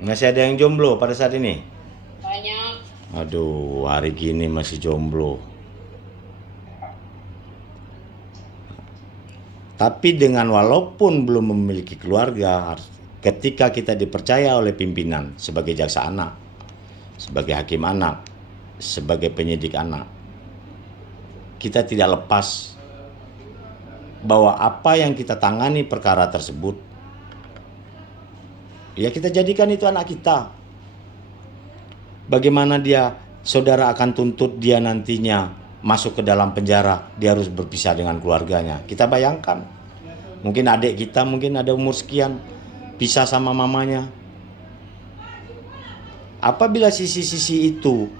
Masih ada yang jomblo pada saat ini? Banyak. Aduh, hari gini masih jomblo. Tapi dengan walaupun belum memiliki keluarga, ketika kita dipercaya oleh pimpinan sebagai jaksa anak, sebagai hakim anak, sebagai penyidik anak, kita tidak lepas bahwa apa yang kita tangani perkara tersebut, ya kita jadikan itu anak kita. Bagaimana dia, saudara akan tuntut dia nantinya masuk ke dalam penjara, dia harus berpisah dengan keluarganya. Kita bayangkan, mungkin adik kita mungkin ada umur sekian, pisah sama mamanya. Apabila sisi-sisi itu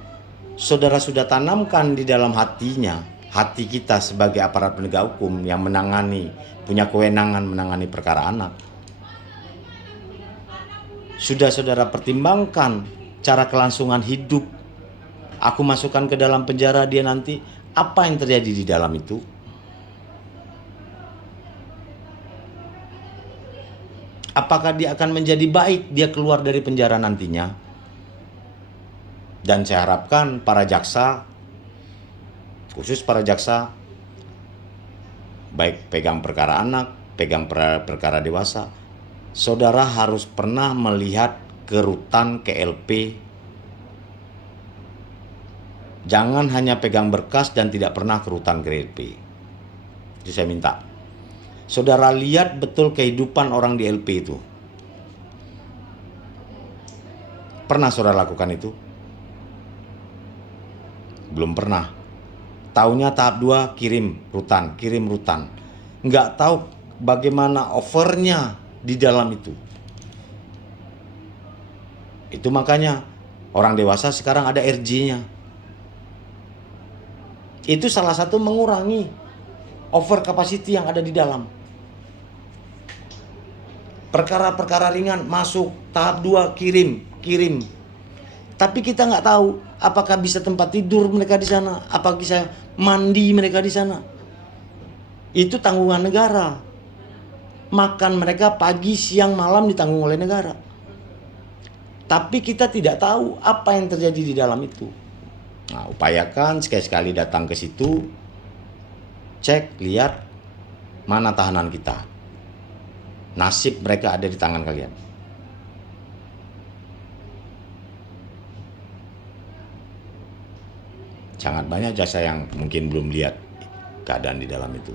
saudara sudah tanamkan di dalam hatinya, hati kita sebagai aparat penegak hukum yang menangani, punya kewenangan menangani perkara anak, sudah saudara pertimbangkan cara kelangsungan hidup, aku masukkan ke dalam penjara dia nanti, apa yang terjadi di dalam itu? Apakah dia akan menjadi baik dia keluar dari penjara nantinya? Dan saya harapkan para jaksa, khusus para jaksa, baik pegang perkara anak, pegang perkara dewasa, saudara harus pernah melihat ke rutan, ke LP. Jangan hanya pegang berkas dan tidak pernah ke rutan, ke LP. Itu saya minta. Saudara lihat betul kehidupan orang di LP itu. Pernah saudara lakukan itu? Belum pernah. Taunya tahap 2 kirim rutan. Nggak tahu bagaimana offernya di dalam itu. Itu makanya orang dewasa sekarang ada RJ-nya. Itu salah satu mengurangi over capacity yang ada di dalam. Perkara-perkara ringan masuk tahap 2 kirim. Tapi kita nggak tahu apakah bisa tempat tidur mereka di sana, apakah bisa mandi mereka di sana. Itu tanggungan negara. Makan mereka pagi, siang, malam ditanggung oleh negara. Tapi kita tidak tahu apa yang terjadi di dalam itu. Nah, upayakan sekali-sekali datang ke situ, cek, lihat mana tahanan kita. Nasib mereka ada di tangan kalian. Sangat banyak jaksa yang mungkin belum lihat keadaan di dalam itu.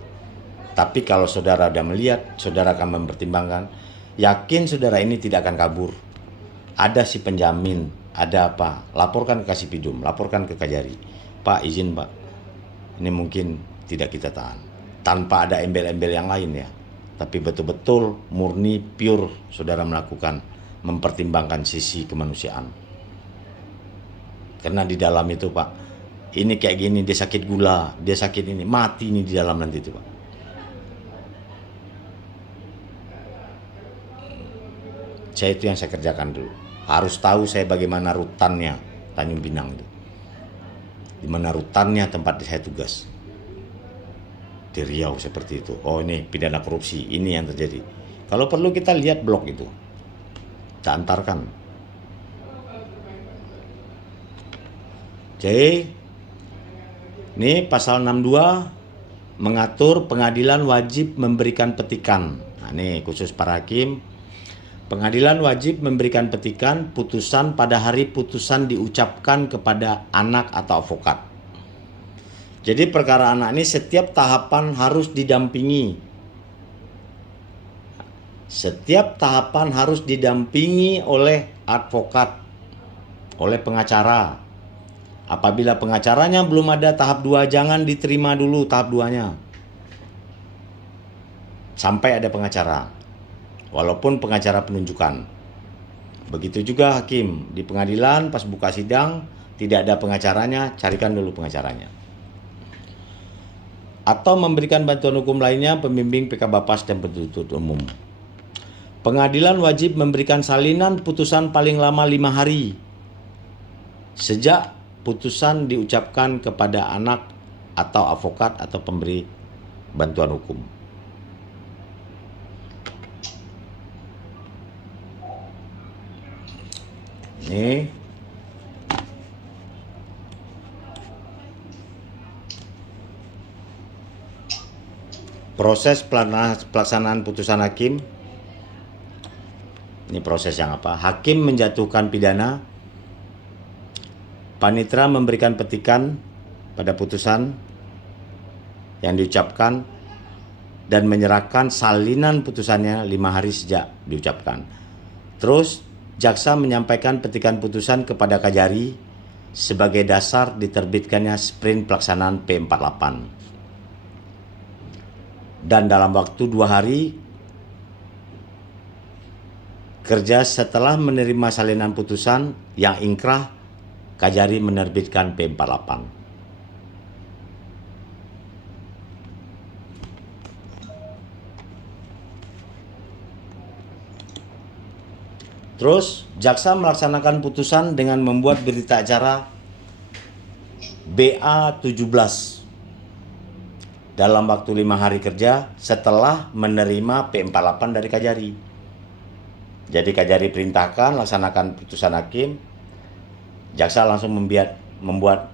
Tapi kalau saudara sudah melihat, saudara akan mempertimbangkan, yakin saudara ini tidak akan kabur. Ada si penjamin, ada apa, laporkan ke Kasipidum, laporkan ke Kajari. Pak, izin Pak, ini mungkin tidak kita tahan. Tanpa ada embel-embel yang lain ya. Tapi betul-betul murni, pure saudara melakukan, mempertimbangkan sisi kemanusiaan. Karena di dalam itu Pak, ini kayak gini, dia sakit gula, dia sakit ini, mati ini di dalam nanti itu Pak. Saya itu yang saya kerjakan dulu. Harus tahu saya bagaimana rutannya Tanjung Pinang itu. Di mana rutannya tempat saya tugas. Di Riau seperti itu. Oh ini pidana korupsi, ini yang terjadi. Kalau perlu kita lihat blog itu. Kita antarkan. Jadi ini pasal 62 mengatur pengadilan wajib memberikan petikan. Nah, ini khusus para hakim. Pengadilan wajib memberikan petikan putusan pada hari putusan diucapkan kepada anak atau advokat. Jadi perkara anak ini setiap tahapan harus didampingi. Setiap tahapan harus didampingi oleh advokat, oleh pengacara. Apabila pengacaranya belum ada tahap 2, jangan diterima dulu tahap 2-nya. Sampai ada pengacara. Walaupun pengacara penunjukan. Begitu juga hakim. Di pengadilan pas buka sidang tidak ada pengacaranya, carikan dulu pengacaranya. Atau memberikan bantuan hukum lainnya, pembimbing PK Bapas dan penuntut umum. Pengadilan wajib memberikan salinan putusan paling lama 5 hari. Sejak putusan diucapkan kepada anak atau advokat atau pemberi bantuan hukum. Nih. Proses pelaksanaan putusan hakim. Ini proses yang apa? Hakim menjatuhkan pidana. Panitera memberikan petikan pada putusan yang diucapkan dan menyerahkan salinan putusannya 5 hari sejak diucapkan. Terus jaksa menyampaikan petikan putusan kepada Kajari sebagai dasar diterbitkannya sprint pelaksanaan P48. Dan dalam waktu 2 hari kerja setelah menerima salinan putusan yang ingkrah, Kajari menerbitkan P48. Terus jaksa melaksanakan putusan dengan membuat berita acara BA17 dalam waktu 5 hari kerja setelah menerima P48 dari Kajari. Jadi Kajari perintahkan laksanakan putusan hakim, jaksa langsung membuat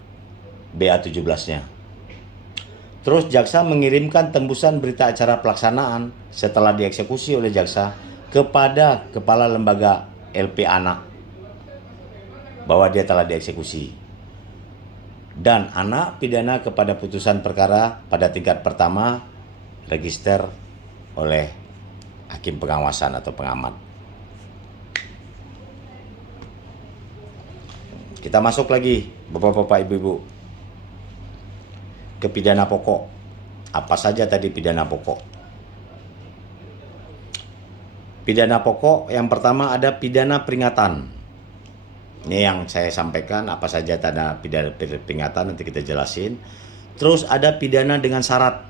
BA17-nya. Terus jaksa mengirimkan tembusan berita acara pelaksanaan setelah dieksekusi oleh jaksa kepada kepala lembaga LP anak bahwa dia telah dieksekusi. Dan anak pidana kepada putusan perkara pada tingkat pertama register oleh hakim pengawasan atau pengamat. Kita masuk lagi, Bapak-bapak, Ibu-ibu, ke pidana pokok. Apa saja tadi pidana pokok? Pidana pokok yang pertama ada pidana peringatan. Ini yang saya sampaikan, apa saja tanda pidana peringatan nanti kita jelasin. Terus ada pidana dengan syarat.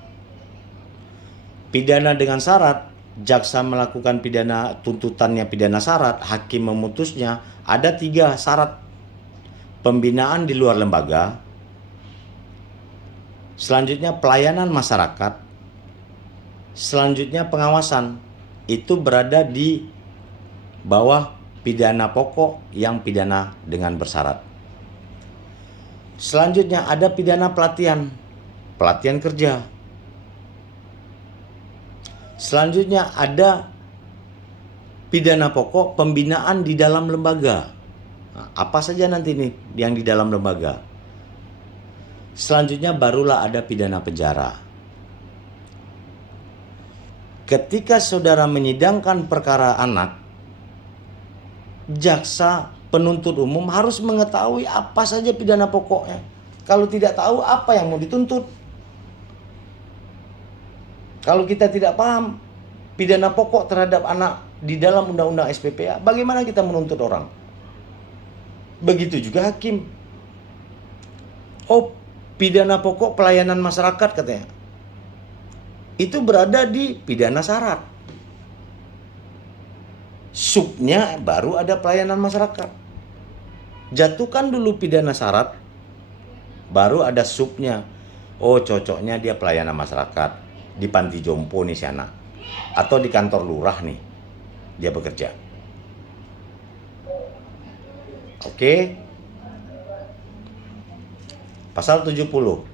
Pidana dengan syarat, jaksa melakukan pidana tuntutannya pidana syarat, hakim memutusnya, ada 3 syarat. Pembinaan di luar lembaga, selanjutnya pelayanan masyarakat, selanjutnya pengawasan. Itu berada di bawah pidana pokok yang pidana dengan bersyarat. Selanjutnya ada pidana pelatihan kerja. Selanjutnya ada pidana pokok pembinaan di dalam lembaga. Nah, apa saja nanti nih yang di dalam lembaga. Selanjutnya barulah ada pidana penjara. Ketika saudara menyidangkan perkara anak, jaksa penuntut umum harus mengetahui apa saja pidana pokoknya. Kalau tidak tahu, apa yang mau dituntut? Kalau kita tidak paham pidana pokok terhadap anak di dalam undang-undang SPPA, bagaimana kita menuntut orang? Begitu juga hakim. Oh, pidana pokok pelayanan masyarakat katanya. Itu berada di pidana syarat. Subnya baru ada pelayanan masyarakat. Jatuhkan dulu pidana syarat, baru ada subnya. Oh, cocoknya dia pelayanan masyarakat. Di panti jompo nih si anak. Atau di kantor lurah nih dia bekerja. Oke. Pasal 70.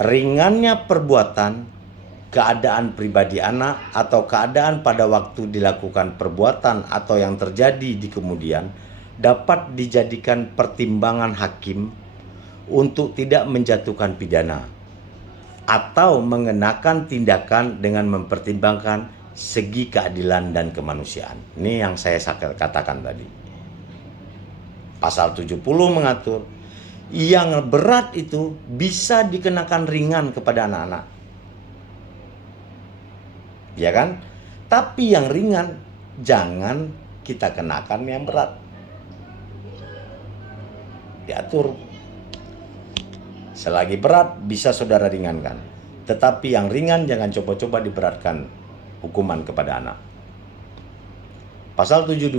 Ringannya perbuatan, keadaan pribadi anak atau keadaan pada waktu dilakukan perbuatan atau yang terjadi di kemudian dapat dijadikan pertimbangan hakim untuk tidak menjatuhkan pidana atau mengenakan tindakan dengan mempertimbangkan segi keadilan dan kemanusiaan. Ini yang saya katakan tadi. Pasal 70 mengatur yang berat itu bisa dikenakan ringan kepada anak-anak. Ya kan? Tapi yang ringan jangan kita kenakan yang berat. Diatur. Selagi berat bisa saudara ringankan. Tetapi yang ringan jangan coba-coba diberatkan hukuman kepada anak. Pasal 72.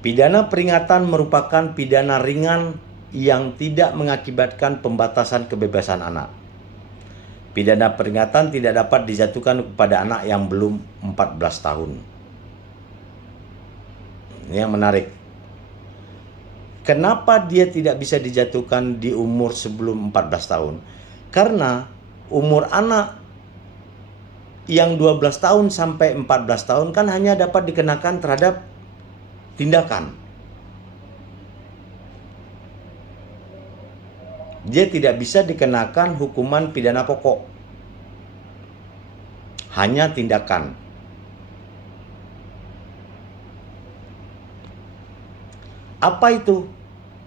Pidana peringatan merupakan pidana ringan yang tidak mengakibatkan pembatasan kebebasan anak. Pidana peringatan tidak dapat dijatuhkan kepada anak yang belum 14 tahun. Ini yang menarik. Kenapa dia tidak bisa dijatuhkan di umur sebelum 14 tahun? Karena umur anak yang 12 tahun sampai 14 tahun kan hanya dapat dikenakan terhadap tindakan. Dia tidak bisa dikenakan hukuman pidana pokok. Hanya tindakan. Apa itu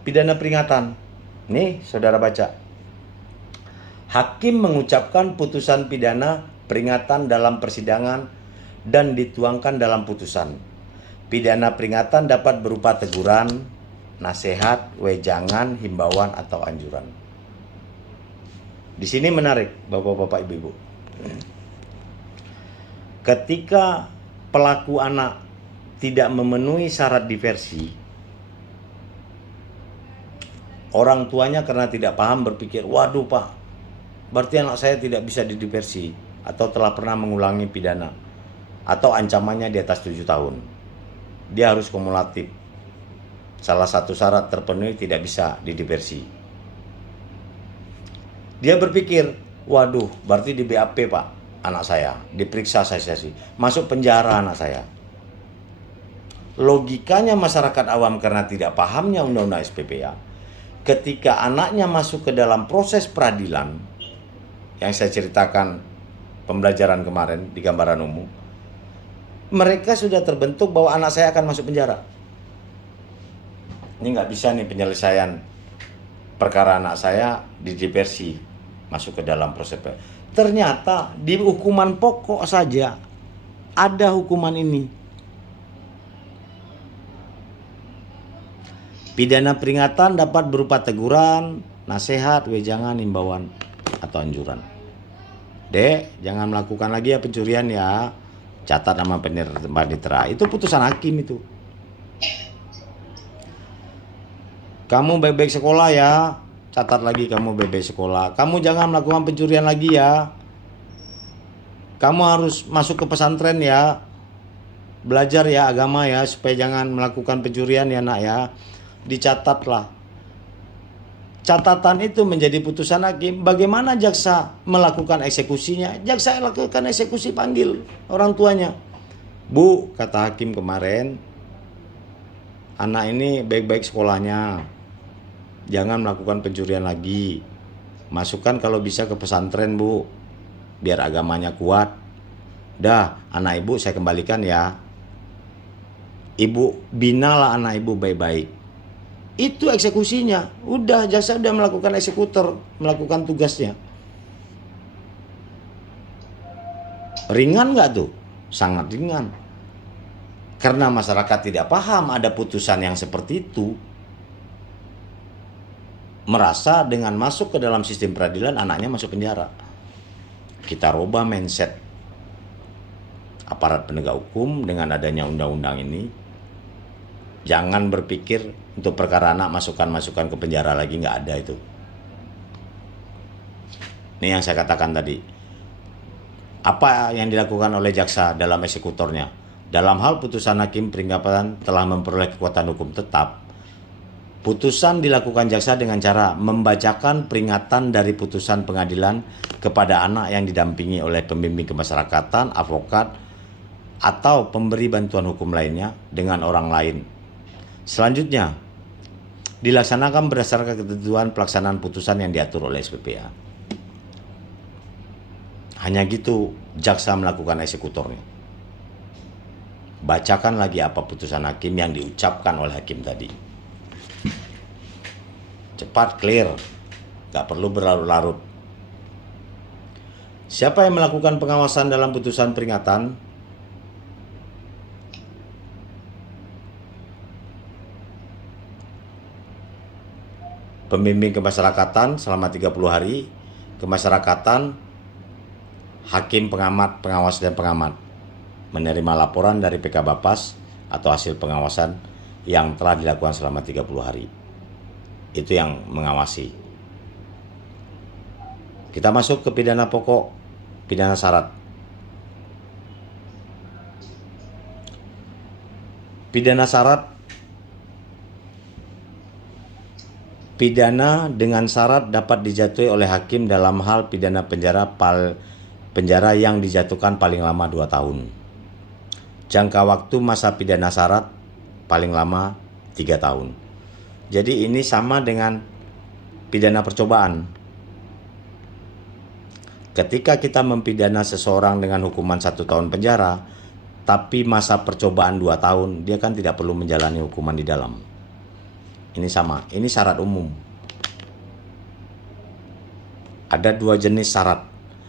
pidana peringatan? Nih, saudara baca. Hakim mengucapkan putusan pidana peringatan dalam persidangan dan dituangkan dalam putusan. Pidana peringatan dapat berupa teguran, nasihat, wejangan, himbauan, atau anjuran. Di sini menarik, Bapak-bapak, Ibu-ibu. Ketika pelaku anak tidak memenuhi syarat diversi, orang tuanya karena tidak paham berpikir, waduh Pak, berarti anak saya tidak bisa didiversi atau telah pernah mengulangi pidana atau ancamannya di atas 7 tahun. Dia harus kumulatif. Salah satu syarat terpenuhi tidak bisa didiversi. Dia berpikir, waduh, berarti di BAP Pak, anak saya, diperiksa saya sih, masuk penjara anak saya. Logikanya masyarakat awam karena tidak pahamnya undang-undang SPPA, ketika anaknya masuk ke dalam proses peradilan, yang saya ceritakan pembelajaran kemarin di gambaran umum, mereka sudah terbentuk bahwa anak saya akan masuk penjara. Ini nggak bisa nih penyelesaian perkara anak saya didiversi masuk ke dalam proses. Ternyata di hukuman pokok saja ada hukuman ini. Pidana peringatan dapat berupa teguran, nasihat, wejangan, himbauan, atau anjuran. Dek, jangan melakukan lagi ya pencurian ya. Catat nama panitera. Itu putusan hakim itu. Kamu baik-baik sekolah ya. Catat lagi kamu baik-baik sekolah. Kamu jangan melakukan pencurian lagi ya. Kamu harus masuk ke pesantren ya. Belajar ya agama ya, supaya jangan melakukan pencurian ya nak ya. Dicatatlah. Catatan itu menjadi putusan hakim. Bagaimana jaksa melakukan eksekusinya? Jaksa lakukan eksekusi, panggil orang tuanya. Bu, kata hakim kemarin, anak ini baik-baik sekolahnya. Jangan melakukan pencurian lagi. Masukkan kalau bisa ke pesantren Bu, biar agamanya kuat. Dah, anak ibu saya kembalikan ya. Ibu binalah anak ibu baik-baik. Itu eksekusinya. Udah, jaksa udah melakukan eksekutor, melakukan tugasnya. Ringan nggak tuh? Sangat ringan. Karena masyarakat tidak paham ada putusan yang seperti itu. Merasa dengan masuk ke dalam sistem peradilan anaknya masuk penjara. Kita rubah mindset aparat penegak hukum dengan adanya undang-undang ini. Jangan berpikir untuk perkara anak masukkan ke penjara lagi, nggak ada itu. Ini yang saya katakan tadi. Apa yang dilakukan oleh jaksa dalam eksekutornya? Dalam hal putusan hakim peringatan telah memperoleh kekuatan hukum tetap. Putusan dilakukan jaksa dengan cara membacakan peringatan dari putusan pengadilan kepada anak yang didampingi oleh pembimbing kemasyarakatan, advokat, atau pemberi bantuan hukum lainnya dengan orang lain. Selanjutnya, dilaksanakan berdasarkan ketentuan pelaksanaan putusan yang diatur oleh SPPA. Hanya gitu jaksa melakukan eksekutornya. Bacakan lagi apa putusan hakim yang diucapkan oleh hakim tadi. Cepat, clear, gak perlu berlarut-larut. Siapa yang melakukan pengawasan dalam putusan peringatan? Pembimbing kemasyarakatan selama 30 hari, kemasyarakatan, hakim, pengamat, pengawas, dan pengamat. Menerima laporan dari PK Bapas atau hasil pengawasan yang telah dilakukan selama 30 hari. Itu yang mengawasi. Kita masuk ke pidana pokok, pidana syarat. Pidana syarat. Pidana dengan syarat dapat dijatuhi oleh hakim dalam hal pidana penjara yang dijatuhkan paling lama 2 tahun. Jangka waktu masa pidana syarat paling lama 3 tahun. Jadi ini sama dengan pidana percobaan. Ketika kita mempidana seseorang dengan hukuman 1 tahun penjara, tapi masa percobaan 2 tahun, dia kan tidak perlu menjalani hukuman di dalam. Ini sama, ini syarat umum. Ada 2 jenis syarat.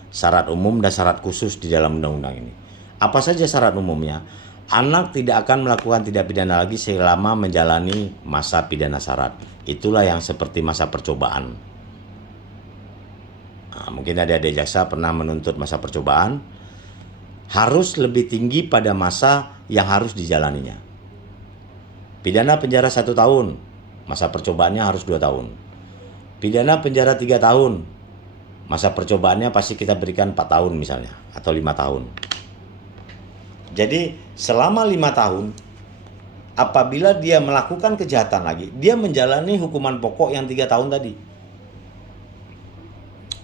Syarat umum dan syarat khusus di dalam undang-undang ini. Apa saja syarat umumnya? Anak tidak akan melakukan tindak pidana lagi selama menjalani masa pidana syarat. Itulah yang seperti masa percobaan. Nah, mungkin adik-adik jaksa pernah menuntut masa percobaan. Harus lebih tinggi pada masa yang harus dijalaninya. Pidana penjara 1 tahun. Masa percobaannya harus 2 tahun. Pidana penjara 3 tahun. Masa percobaannya pasti kita berikan 4 tahun misalnya. Atau 5 tahun. Jadi selama 5 tahun, apabila dia melakukan kejahatan lagi, dia menjalani hukuman pokok yang 3 tahun tadi.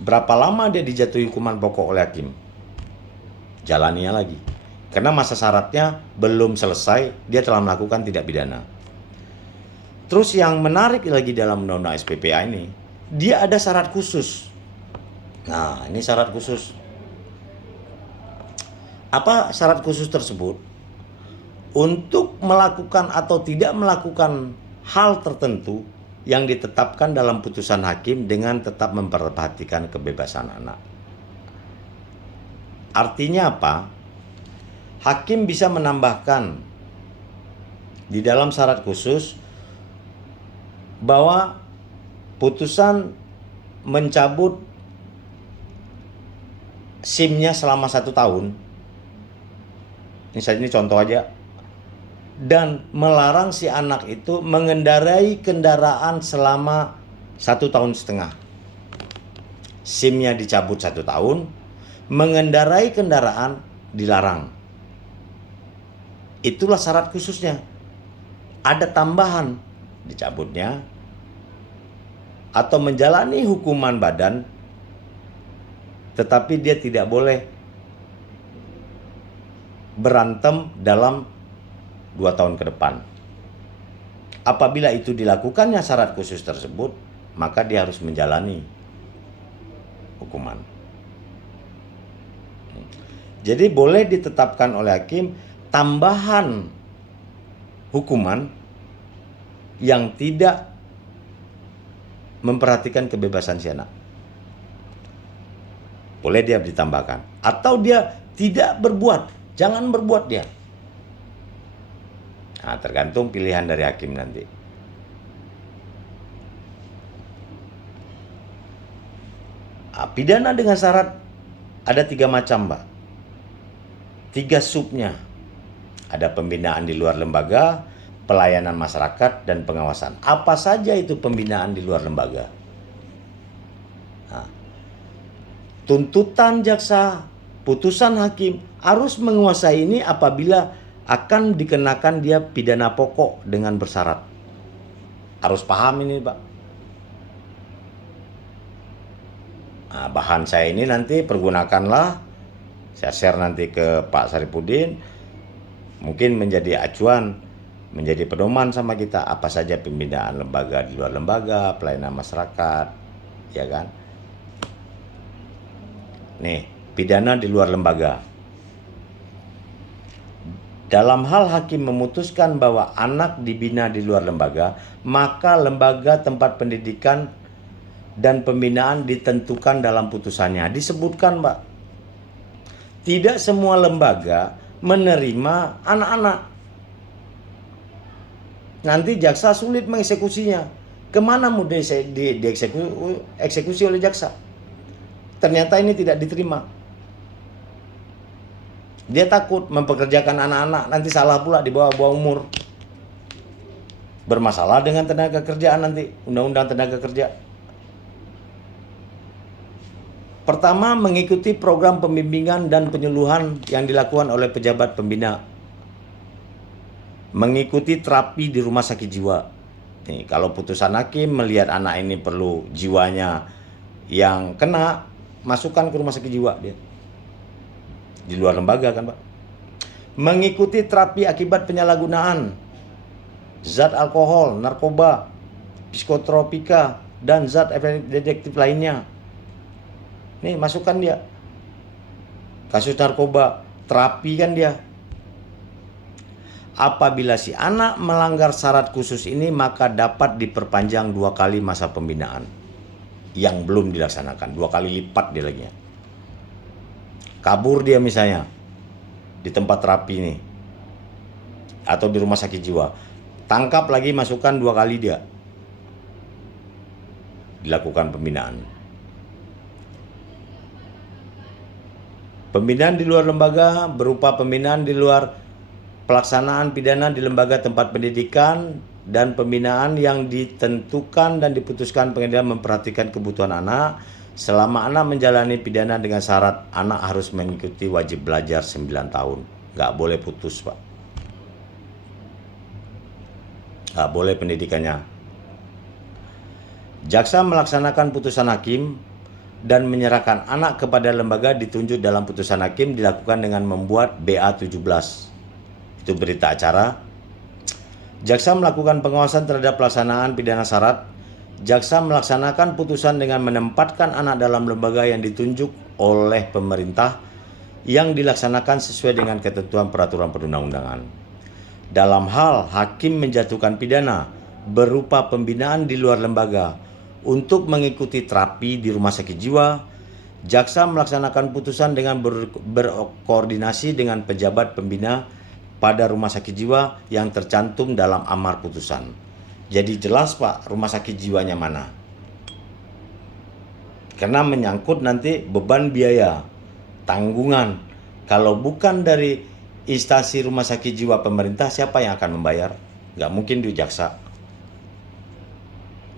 Berapa lama dia dijatuhi hukuman pokok oleh hakim? Jalaninya lagi. Karena masa syaratnya belum selesai, dia telah melakukan tindak pidana. Terus yang menarik lagi dalam undang-undang SPPA ini, dia ada syarat khusus. Nah, ini syarat khusus. Apa syarat khusus tersebut? Untuk melakukan atau tidak melakukan hal tertentu yang ditetapkan dalam putusan hakim dengan tetap memperhatikan kebebasan anak. Artinya apa? Hakim bisa menambahkan di dalam syarat khusus bahwa putusan mencabut SIM-nya selama 1 tahun, ini contoh aja, dan melarang si anak itu mengendarai kendaraan selama 1,5 tahun. SIM-nya dicabut 1 tahun, mengendarai kendaraan dilarang. Itulah syarat khususnya. Ada tambahan, dicabutnya atau menjalani hukuman badan, tetapi dia tidak boleh berantem dalam 2 tahun ke depan. Apabila itu dilakukannya syarat khusus tersebut, maka dia harus menjalani hukuman. Jadi boleh ditetapkan oleh hakim tambahan hukuman yang tidak memperhatikan kebebasan si anak. Boleh dia ditambahkan. Atau dia tidak berbuat. Jangan berbuat dia. Nah, tergantung pilihan dari hakim nanti. Nah, pidana dengan syarat ada 3 macam, Mbak. 3 subnya. Ada pembinaan di luar lembaga, pelayanan masyarakat, dan pengawasan. Apa saja itu pembinaan di luar lembaga? Nah, tuntutan jaksa, putusan hakim harus menguasai ini apabila akan dikenakan dia pidana pokok dengan bersyarat. Harus paham ini, Pak. Nah, bahan saya ini nanti pergunakanlah, saya share nanti ke Pak Saripudin, mungkin menjadi acuan, menjadi pedoman sama kita apa saja pembinaan lembaga di luar lembaga, pelayanan masyarakat, ya kan? Nih, pidana di luar lembaga. Dalam hal hakim memutuskan bahwa anak dibina di luar lembaga, maka lembaga tempat pendidikan dan pembinaan ditentukan dalam putusannya. Disebutkan, Mbak, tidak semua lembaga menerima anak-anak. Nanti jaksa sulit mengeksekusinya. Kemana mau dieksekusi oleh jaksa? Ternyata ini tidak diterima. Dia takut mempekerjakan anak-anak, nanti salah pula di bawah umur. Bermasalah dengan tenaga kerjaan nanti, undang-undang tenaga kerja. Pertama, mengikuti program pembimbingan dan penyuluhan yang dilakukan oleh pejabat pembina. mengikuti terapi di rumah sakit jiwa. Nih, kalau putusan hakim melihat anak ini perlu jiwanya yang kena, masukkan ke rumah sakit jiwa dia. Di luar lembaga kan, Pak. Mengikuti terapi akibat penyalahgunaan zat alkohol, narkoba, psikotropika, dan zat efek detektif lainnya. Nih, masukkan dia. Kasus narkoba, terapi kan dia. Apabila si anak melanggar syarat khusus ini, maka dapat diperpanjang 2 kali masa pembinaan yang belum dilaksanakan, 2 kali lipat dia lagi. Kabur dia misalnya di tempat terapi nih atau di rumah sakit jiwa, tangkap lagi, masukkan 2 kali dia, dilakukan pembinaan. Pembinaan di luar lembaga berupa pembinaan di luar pelaksanaan pidana di lembaga tempat pendidikan, dan pembinaan yang ditentukan dan diputuskan pengadilan memperhatikan kebutuhan anak selama anak menjalani pidana dengan syarat anak harus mengikuti wajib belajar 9 tahun. Nggak boleh putus, Pak. Nggak boleh pendidikannya. Jaksa melaksanakan putusan hakim dan menyerahkan anak kepada lembaga ditunjuk dalam putusan hakim dilakukan dengan membuat BA 17. Itu berita acara. Jaksa melakukan pengawasan terhadap pelaksanaan pidana syarat. Jaksa melaksanakan putusan dengan menempatkan anak dalam lembaga yang ditunjuk oleh pemerintah yang dilaksanakan sesuai dengan ketentuan peraturan perundang-undangan. Dalam hal hakim menjatuhkan pidana berupa pembinaan di luar lembaga untuk mengikuti terapi di rumah sakit jiwa, jaksa melaksanakan putusan dengan berkoordinasi dengan pejabat pembina pada rumah sakit jiwa yang tercantum dalam amar putusan. Jadi jelas, Pak, rumah sakit jiwanya mana. Karena menyangkut nanti beban biaya, tanggungan. Kalau bukan dari instansi rumah sakit jiwa pemerintah, siapa yang akan membayar? Nggak mungkin di jaksa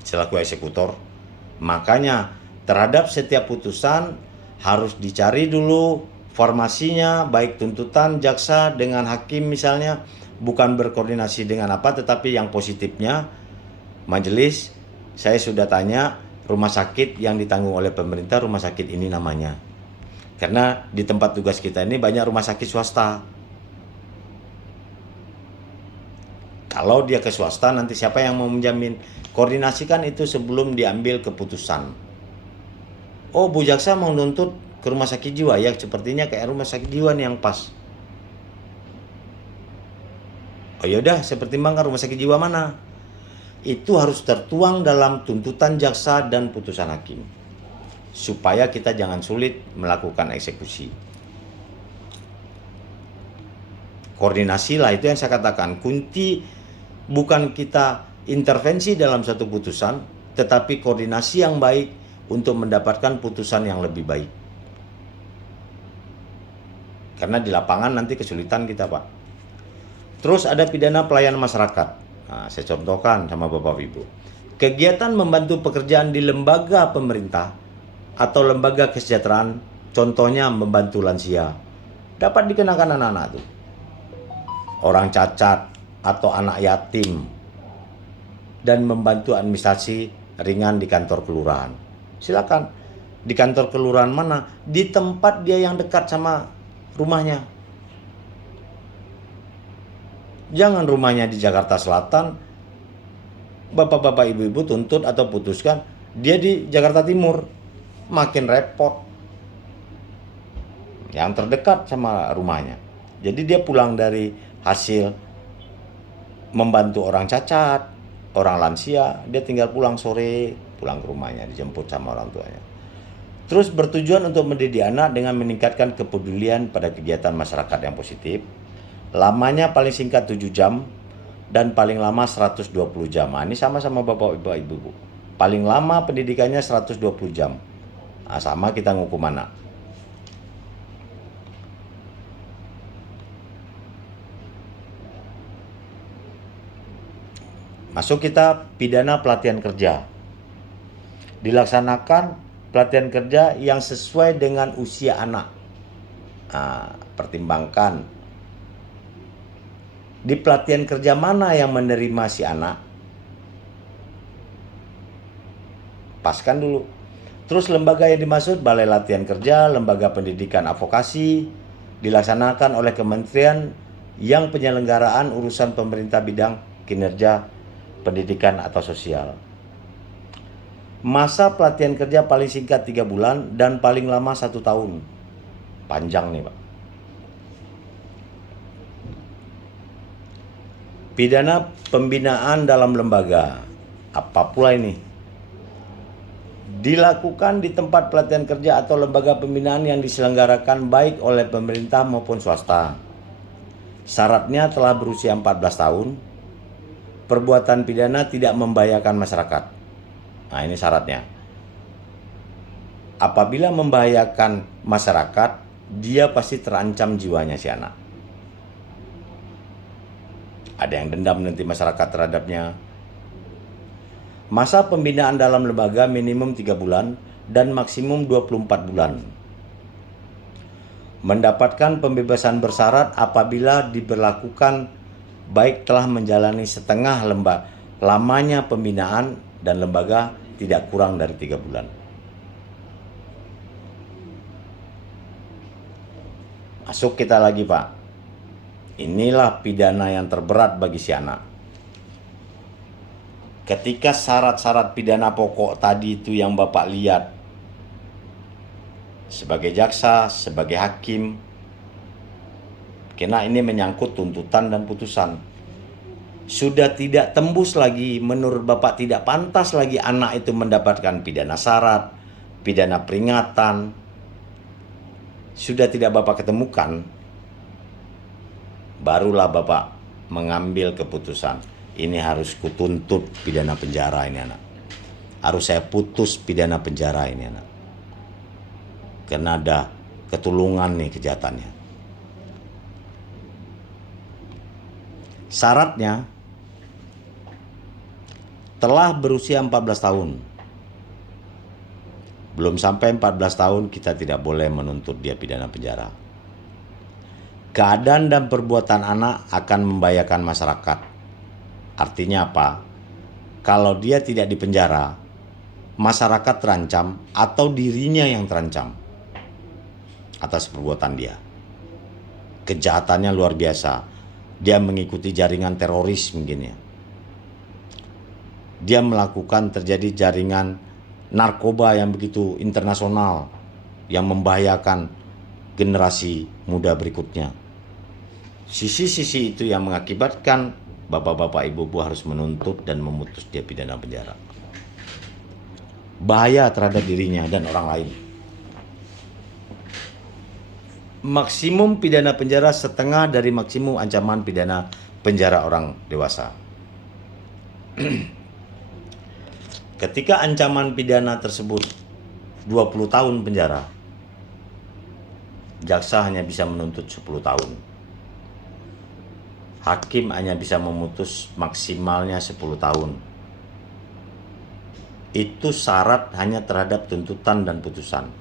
selaku eksekutor. Makanya terhadap setiap putusan harus dicari dulu formasinya, baik tuntutan jaksa dengan hakim misalnya, bukan berkoordinasi dengan apa, tetapi yang positifnya majelis, saya sudah tanya rumah sakit yang ditanggung oleh pemerintah, rumah sakit ini namanya. Karena di tempat tugas kita ini banyak rumah sakit swasta. Kalau dia ke swasta, nanti siapa yang mau menjamin? Koordinasikan itu sebelum diambil keputusan. Oh, Bu Jaksa mau nuntut ke rumah sakit jiwa, ya sepertinya kayak rumah sakit jiwa nih yang pas. Oh yaudah, saya pertimbangkan rumah sakit jiwa mana. Itu harus tertuang dalam tuntutan jaksa dan putusan hakim, supaya kita jangan sulit melakukan eksekusi. Koordinasi lah, itu yang saya katakan. Kunci bukan kita intervensi dalam satu putusan, tetapi koordinasi yang baik untuk mendapatkan putusan yang lebih baik. Karena di lapangan nanti kesulitan kita, Pak. Terus ada pidana pelayanan masyarakat. Nah, saya contohkan sama Bapak Ibu. Kegiatan membantu pekerjaan di lembaga pemerintah atau lembaga kesejahteraan, contohnya membantu lansia, dapat dikenakan anak-anak tuh. Orang cacat atau anak yatim, dan membantu administrasi ringan di kantor kelurahan. Silakan. Di kantor kelurahan mana? Di tempat dia yang dekat sama rumahnya. Jangan rumahnya di Jakarta Selatan, bapak-bapak ibu-ibu tuntut atau putuskan dia di Jakarta Timur, makin repot. Yang terdekat sama rumahnya. Jadi dia pulang dari hasil membantu orang cacat, orang lansia, dia tinggal pulang sore, pulang ke rumahnya, dijemput sama orang tuanya. Terus bertujuan untuk mendidik anak dengan meningkatkan kepedulian pada kegiatan masyarakat yang positif. Lamanya paling singkat 7 jam dan paling lama 120 jam. Nah, ini sama-sama Bapak Ibu. Paling lama pendidikannya 120 jam. Nah, sama kita ngukum anak. Masuk kita pidana pelatihan kerja. Dilaksanakan pelatihan kerja yang sesuai dengan usia anak. Nah, pertimbangkan Di pelatihan kerja mana yang menerima si anak? Paskan dulu. Terus lembaga yang dimaksud Balai Latihan Kerja, Lembaga Pendidikan Advokasi, dilaksanakan oleh kementerian yang penyelenggaraan urusan pemerintah bidang kinerja pendidikan atau sosial. Masa pelatihan kerja paling singkat 3 bulan dan paling lama 1 tahun. Panjang nih Pak. Pidana pembinaan dalam lembaga. Apa pula ini? Dilakukan di tempat pelatihan kerja atau lembaga pembinaan yang diselenggarakan baik oleh pemerintah maupun swasta. Syaratnya telah berusia 14 tahun. Perbuatan pidana tidak membahayakan masyarakat. Nah, ini syaratnya. Apabila membahayakan masyarakat, dia pasti terancam jiwanya si anak. Ada yang dendam nanti masyarakat terhadapnya. Masa pembinaan dalam lembaga minimum 3 bulan dan maksimum 24 bulan. Mendapatkan pembebasan bersyarat apabila diberlakukan baik telah menjalani setengah lamanya pembinaan dan lembaga tidak kurang dari 3 bulan. Masuk kita lagi Pak. Inilah pidana yang terberat bagi si anak. Ketika syarat-syarat pidana pokok tadi itu yang Bapak lihat sebagai jaksa, sebagai hakim, karena ini menyangkut tuntutan dan putusan. Sudah tidak tembus lagi, menurut Bapak tidak pantas lagi anak itu mendapatkan pidana syarat, pidana peringatan. Sudah tidak Bapak ketemukan, barulah Bapak mengambil keputusan. Ini harus kutuntut pidana penjara ini anak. Harus saya putus pidana penjara ini anak. Karena ada ketulungan nih kejahatannya. Syaratnya telah berusia 14 tahun. Belum sampai 14 tahun kita tidak boleh menuntut dia pidana penjara. Keadaan dan perbuatan anak akan membahayakan masyarakat. Artinya apa? Kalau dia tidak dipenjara, masyarakat terancam atau dirinya yang terancam atas perbuatan dia. Kejahatannya luar biasa. Dia mengikuti jaringan teroris mungkin ya. Dia melakukan terjadi jaringan narkoba yang begitu internasional yang membahayakan generasi muda berikutnya. Sisi-sisi itu yang mengakibatkan bapak-bapak ibu-ibu harus menuntut dan memutus dia pidana penjara. Bahaya terhadap dirinya dan orang lain. Maksimum pidana penjara setengah dari maksimum ancaman pidana penjara orang dewasa. Ketika ancaman pidana tersebut 20 tahun penjara, jaksa hanya bisa menuntut 10 tahun. Hakim hanya bisa memutus maksimalnya 10 tahun. Itu syarat hanya terhadap tuntutan dan putusan.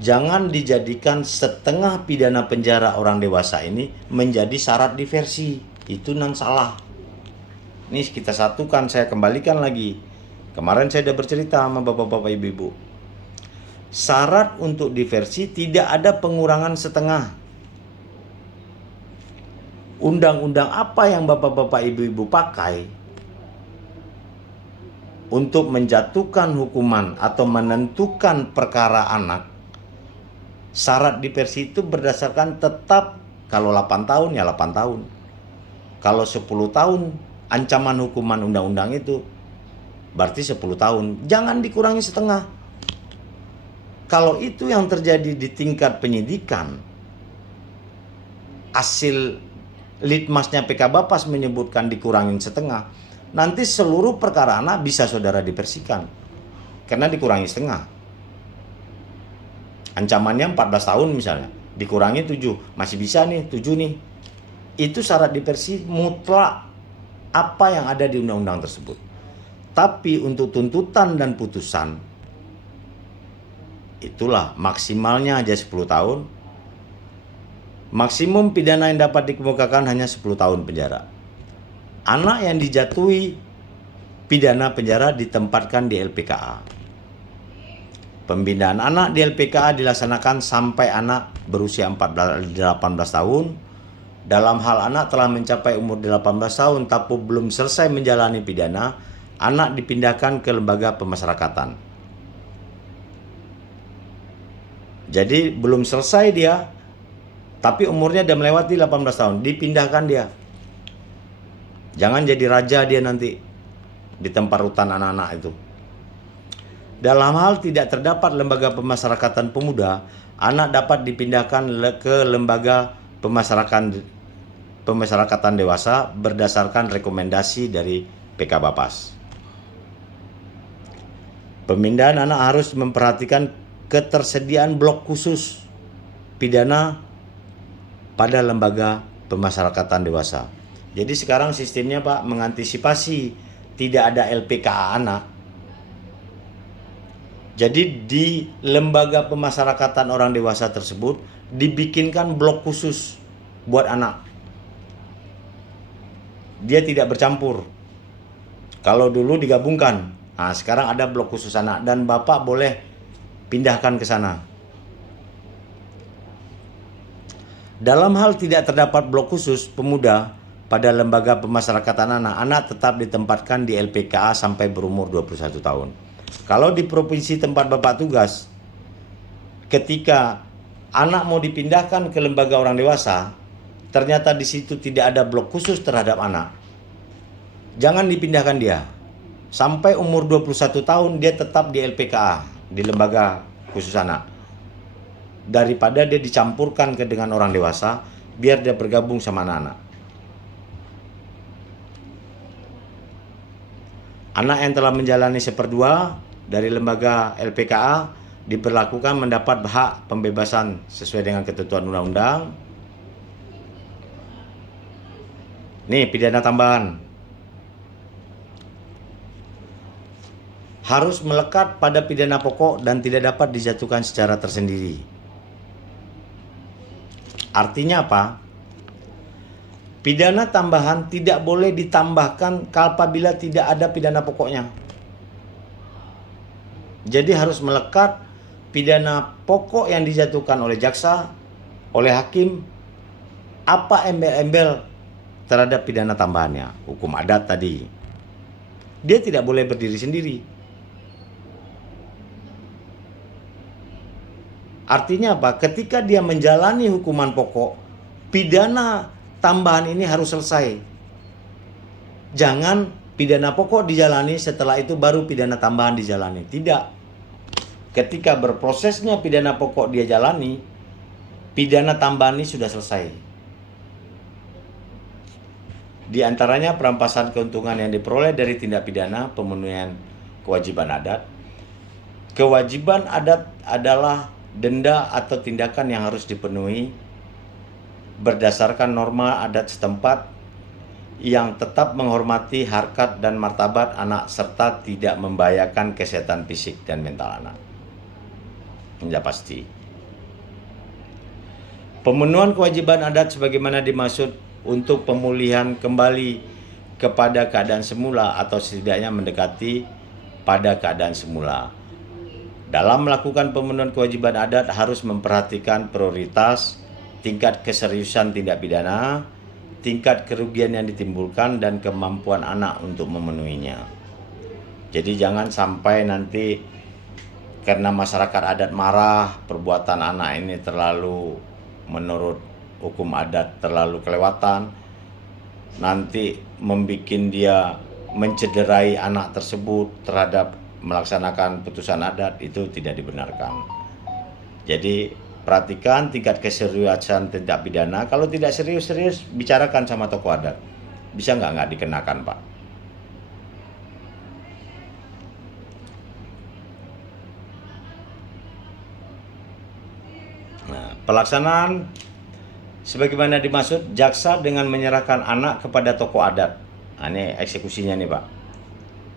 Jangan dijadikan setengah pidana penjara orang dewasa ini menjadi syarat diversi. Itu nang salah. Ini kita satukan, saya kembalikan lagi. Kemarin saya sudah bercerita sama bapak-bapak ibu-ibu. Syarat untuk diversi tidak ada pengurangan setengah. Undang-undang apa yang bapak-bapak ibu-ibu pakai untuk menjatuhkan hukuman atau menentukan perkara anak, syarat diversi itu berdasarkan tetap kalau 8 tahun ya 8 tahun. Kalau 10 tahun ancaman hukuman undang-undang itu berarti 10 tahun. Jangan dikurangi setengah. Kalau itu yang terjadi di tingkat penyidikan, hasil litmasnya PK Bapas menyebutkan dikurangin setengah, nanti seluruh perkara anak bisa saudara diversikan karena dikurangi setengah. Ancamannya 14 tahun misalnya, dikurangi 7, masih bisa nih 7 nih. Itu syarat diversi mutlak apa yang ada di undang-undang tersebut. Tapi untuk tuntutan dan putusan, itulah maksimalnya aja 10 tahun. Maksimum pidana yang dapat dikemukakan hanya 10 tahun penjara. Anak yang dijatuhi pidana penjara ditempatkan di LPKA. Pembinaan anak di LPKA dilaksanakan sampai anak berusia 18 tahun. Dalam hal anak telah mencapai umur 18 tahun tapi belum selesai menjalani pidana, anak dipindahkan ke lembaga pemasyarakatan. Jadi belum selesai dia, tapi umurnya udah melewati 18 tahun, dipindahkan dia. Jangan jadi raja dia nanti di tempat rutan anak-anak itu. Dalam hal tidak terdapat lembaga pemasyarakatan pemuda, anak dapat dipindahkan ke lembaga pemasyarakatan dewasa berdasarkan rekomendasi dari PK Bapas. Pemindahan anak harus memperhatikan ketersediaan blok khusus pidana pada lembaga pemasyarakatan dewasa. Jadi sekarang sistemnya Pak, mengantisipasi tidak ada LPKA anak. Jadi di lembaga pemasyarakatan orang dewasa tersebut dibikinkan blok khusus buat anak. Dia tidak bercampur. Kalau dulu digabungkan, nah sekarang ada blok khusus anak dan Bapak boleh pindahkan ke sana. Dalam hal tidak terdapat blok khusus pemuda pada lembaga pemasyarakatan anak, anak tetap ditempatkan di LPKA sampai berumur 21 tahun. Kalau di provinsi tempat Bapak tugas, ketika anak mau dipindahkan ke lembaga orang dewasa, ternyata di situ tidak ada blok khusus terhadap anak, jangan dipindahkan dia. Sampai umur 21 tahun dia tetap di LPKA, di lembaga khusus anak. Daripada dia dicampurkan dengan orang dewasa, biar dia bergabung sama anak-anak. Anak yang telah menjalani 1/2 dari lembaga LPKA diperlakukan mendapat hak pembebasan sesuai dengan ketentuan undang-undang. Nih pidana tambahan. Harus melekat pada pidana pokok dan tidak dapat dijatuhkan secara tersendiri. Artinya apa? Pidana tambahan tidak boleh ditambahkan apabila tidak ada pidana pokoknya. Jadi harus melekat pidana pokok yang dijatuhkan oleh jaksa, oleh hakim, apa embel-embel terhadap pidana tambahannya. Hukum adat tadi. Dia tidak boleh berdiri sendiri. Artinya apa? Ketika dia menjalani hukuman pokok, pidana tambahan ini harus selesai. Jangan pidana pokok dijalani, setelah itu baru pidana tambahan dijalani. Tidak. Ketika berprosesnya pidana pokok dia jalani, pidana tambahan ini sudah selesai. Di antaranya perampasan keuntungan yang diperoleh dari tindak pidana pemenuhan kewajiban adat. Kewajiban adat adalah denda atau tindakan yang harus dipenuhi berdasarkan norma adat setempat yang tetap menghormati harkat dan martabat anak serta tidak membahayakan kesehatan fisik dan mental anak. Ini pasti. Pemenuhan kewajiban adat sebagaimana dimaksud untuk pemulihan kembali kepada keadaan semula atau setidaknya mendekati pada keadaan semula. Dalam melakukan pemenuhan kewajiban adat harus memperhatikan prioritas, tingkat keseriusan tindak pidana, tingkat kerugian yang ditimbulkan, dan kemampuan anak untuk memenuhinya. Jadi jangan sampai nanti karena masyarakat adat marah, perbuatan anak ini terlalu menurut hukum adat terlalu kelewatan, nanti membuat dia mencederai anak tersebut terhadap melaksanakan putusan adat, itu tidak dibenarkan. Jadi perhatikan tingkat keseriusan tindak pidana. Kalau tidak serius-serius, bicarakan sama tokoh adat. Bisa nggak dikenakan, Pak? Nah, pelaksanaan sebagaimana dimaksud, jaksa dengan menyerahkan anak kepada tokoh adat. Nah, ini eksekusinya nih, Pak.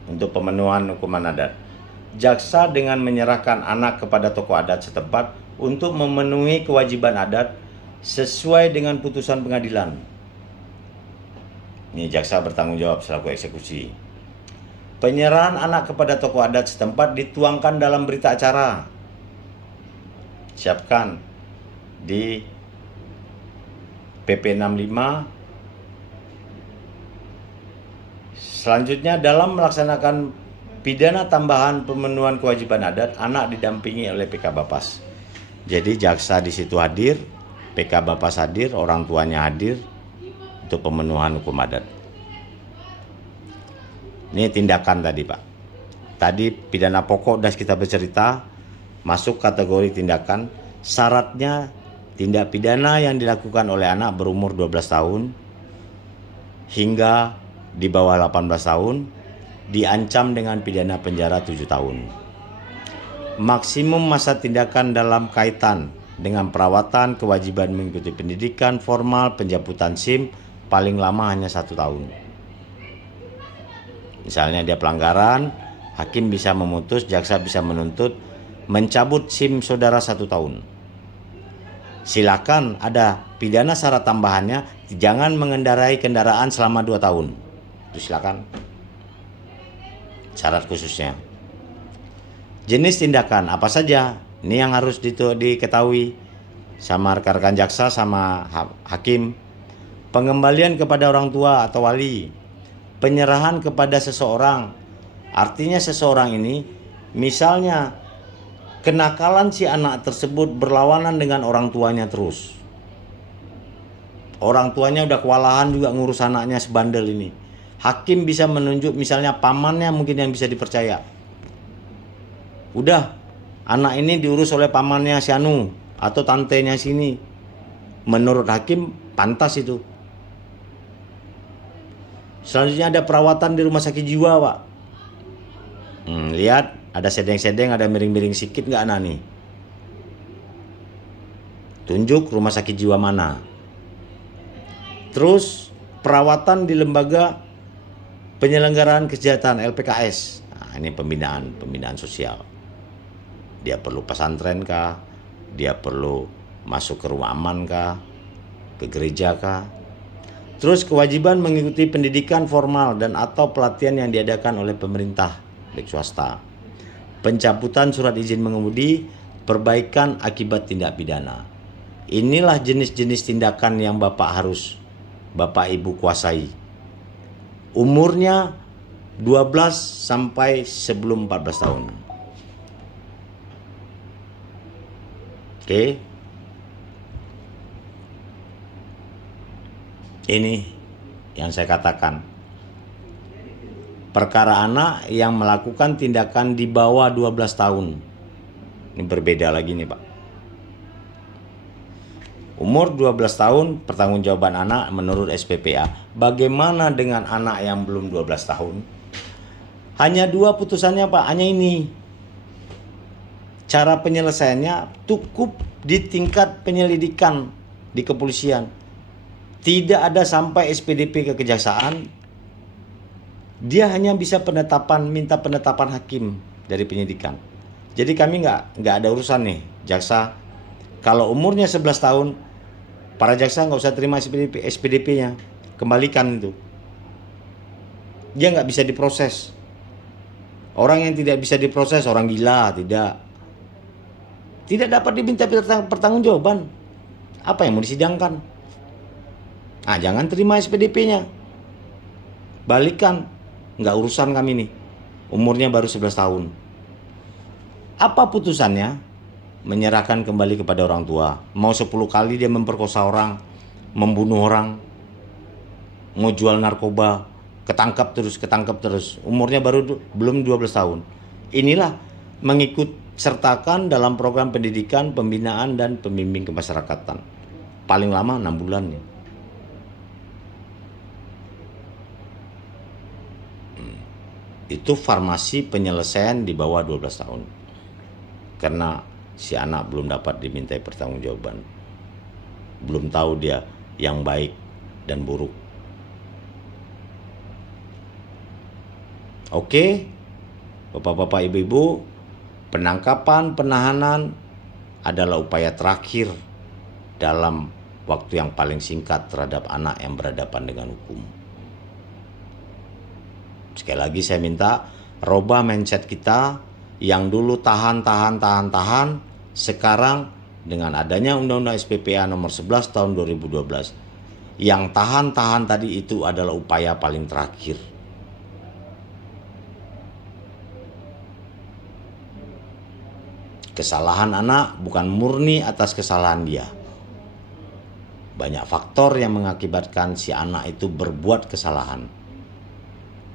Untuk pemenuhan hukuman adat. Jaksa dengan menyerahkan anak kepada tokoh adat setempat untuk memenuhi kewajiban adat sesuai dengan putusan pengadilan. Ini jaksa bertanggung jawab selaku eksekusi. Penyerahan anak kepada tokoh adat setempat dituangkan dalam berita acara. Siapkan di PP 65. Selanjutnya, dalam melaksanakan pidana tambahan pemenuhan kewajiban adat, anak didampingi oleh PK Bapas. Jadi jaksa di situ hadir, PK Bapas hadir, orang tuanya hadir untuk pemenuhan hukum adat. Ini tindakan tadi, Pak. Tadi pidana pokok sudah kita bercerita, masuk kategori tindakan. Syaratnya tindak pidana yang dilakukan oleh anak berumur 12 tahun hingga di bawah 18 tahun diancam dengan pidana penjara 7 tahun. Maksimum masa tindakan dalam kaitan dengan perawatan, kewajiban mengikuti pendidikan formal, pencabutan SIM paling lama hanya 1 tahun. Misalnya dia pelanggaran, hakim bisa memutus, jaksa bisa menuntut mencabut SIM saudara 1 tahun. Silakan ada pidana syarat tambahannya, jangan mengendarai kendaraan selama 2 tahun. Itu silakan. Syarat khususnya. Jenis tindakan apa saja? Ini yang harus diketahui sama rekan-rekan jaksa sama hakim. Pengembalian kepada orang tua atau wali. Penyerahan kepada seseorang. Artinya seseorang ini misalnya kenakalan si anak tersebut berlawanan dengan orang tuanya terus. Orang tuanya udah kewalahan juga ngurus anaknya sebandel ini. Hakim bisa menunjuk misalnya pamannya mungkin yang bisa dipercaya. Udah, anak ini diurus oleh pamannya si Anu atau tantenya sini. Menurut hakim pantas itu. Selanjutnya ada perawatan di rumah sakit jiwa, Pak. Lihat, ada sedeng-sedeng, ada miring-miring sikit nggak anak nih? Tunjuk rumah sakit jiwa mana. Terus perawatan di lembaga penyelenggaraan kesejahteraan LPKS. Nah, ini pembinaan sosial. Dia perlu pesantren kah? Dia perlu masuk ke rumah aman kah? Ke gereja kah? Terus kewajiban mengikuti pendidikan formal dan atau pelatihan yang diadakan oleh pemerintah, baik swasta. Pencabutan surat izin mengemudi, perbaikan akibat tindak pidana. Inilah jenis-jenis tindakan yang Bapak Ibu kuasai. Umurnya 12 sampai sebelum 14 tahun. Oke. Ini yang saya katakan. Perkara anak yang melakukan tindakan di bawah 12 tahun. Ini berbeda lagi nih, Pak. Umur 12 tahun pertanggungjawaban anak menurut SPPA. Bagaimana dengan anak yang belum 12 tahun? Hanya 2 putusannya, Pak, hanya ini. Cara penyelesaiannya cukup di tingkat penyelidikan di kepolisian. Tidak ada sampai SPDP ke kejaksaan. Dia hanya bisa minta penetapan hakim dari penyidikan. Jadi kami nggak ada urusan nih, jaksa. Kalau umurnya 11 tahun, para jaksa nggak usah terima SPDP-nya, kembalikan itu. Dia nggak bisa diproses. Orang yang tidak bisa diproses, orang gila, tidak dapat diminta pertanggungjawaban. Apa yang mau disidangkan? Jangan terima SPDP-nya. Balikan, nggak urusan kami nih. Umurnya baru 11 tahun. Apa putusannya? Menyerahkan kembali kepada orang tua. Mau 10 kali dia memperkosa orang, membunuh orang, mau jual narkoba, ketangkap terus. Umurnya belum 12 tahun. Inilah mengikut sertakan dalam program pendidikan, pembinaan, dan pembimbing kemasyarakatan. Paling lama 6 bulan ya. Itu farmasi penyelesaian di bawah 12 tahun. Karena si anak belum dapat dimintai pertanggungjawaban. Belum tahu dia yang baik dan buruk. Oke, Bapak-bapak, Ibu-ibu, penangkapan, penahanan adalah upaya terakhir dalam waktu yang paling singkat terhadap anak yang berhadapan dengan hukum. Sekali lagi saya minta robah mindset kita yang dulu tahan, sekarang dengan adanya Undang-Undang SPPA nomor 11 tahun 2012, yang tahan tadi itu adalah upaya paling terakhir. Kesalahan anak bukan murni atas kesalahan dia. Banyak faktor yang mengakibatkan si anak itu berbuat kesalahan.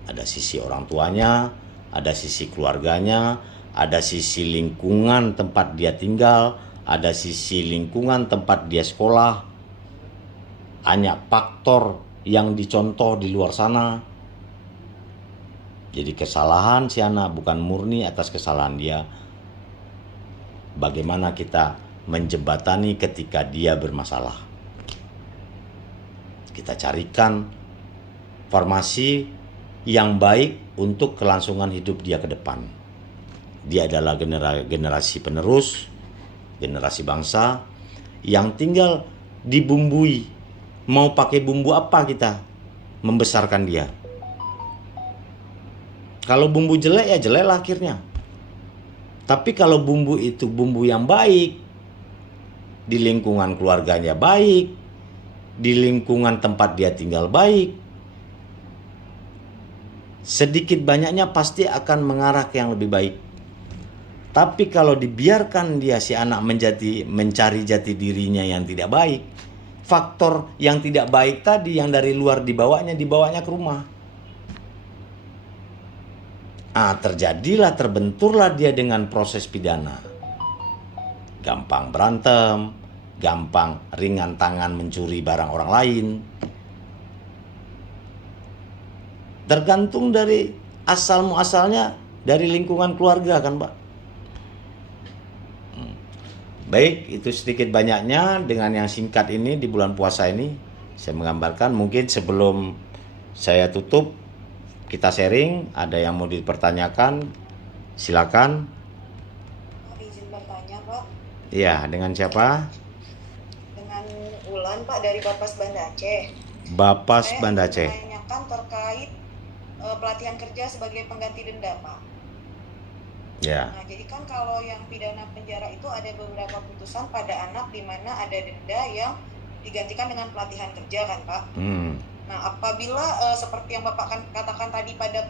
Ada sisi orang tuanya, ada sisi keluarganya, ada sisi lingkungan tempat dia tinggal, ada sisi lingkungan tempat dia sekolah. Banyak faktor yang dicontoh di luar sana. Jadi kesalahan si anak bukan murni atas kesalahan dia. Bagaimana kita menjembatani ketika dia bermasalah. Kita carikan formasi yang baik untuk kelangsungan hidup dia ke depan. Dia adalah generasi penerus, generasi bangsa yang tinggal dibumbui. Mau pakai bumbu apa kita membesarkan dia? Kalau bumbu jelek ya jelek lah akhirnya. Tapi kalau bumbu itu bumbu yang baik, di lingkungan keluarganya baik, di lingkungan tempat dia tinggal baik, sedikit banyaknya pasti akan mengarah ke yang lebih baik. Tapi kalau dibiarkan dia si anak mencari jati dirinya yang tidak baik, faktor yang tidak baik tadi yang dari luar dibawanya ke rumah. Terbenturlah dia dengan proses pidana. Gampang berantem, gampang ringan tangan mencuri barang orang lain. Tergantung dari asal muasalnya dari lingkungan keluarga kan, Pak. Baik, itu sedikit banyaknya dengan yang singkat ini di bulan puasa ini saya menggambarkan. Mungkin sebelum saya tutup kita sharing, ada yang mau dipertanyakan, silakan. Izin bertanya, Pak. Iya, dengan siapa? Dengan Ulan, Pak, dari Bapas Banda Aceh. Bapas Banda Aceh. Saya menanyakan terkait pelatihan kerja sebagai pengganti denda, Pak. Ya. Nah, jadi kan kalau yang pidana penjara itu ada beberapa putusan pada anak di mana ada denda yang digantikan dengan pelatihan kerja kan, Pak? Nah, apabila seperti yang Bapak katakan tadi pada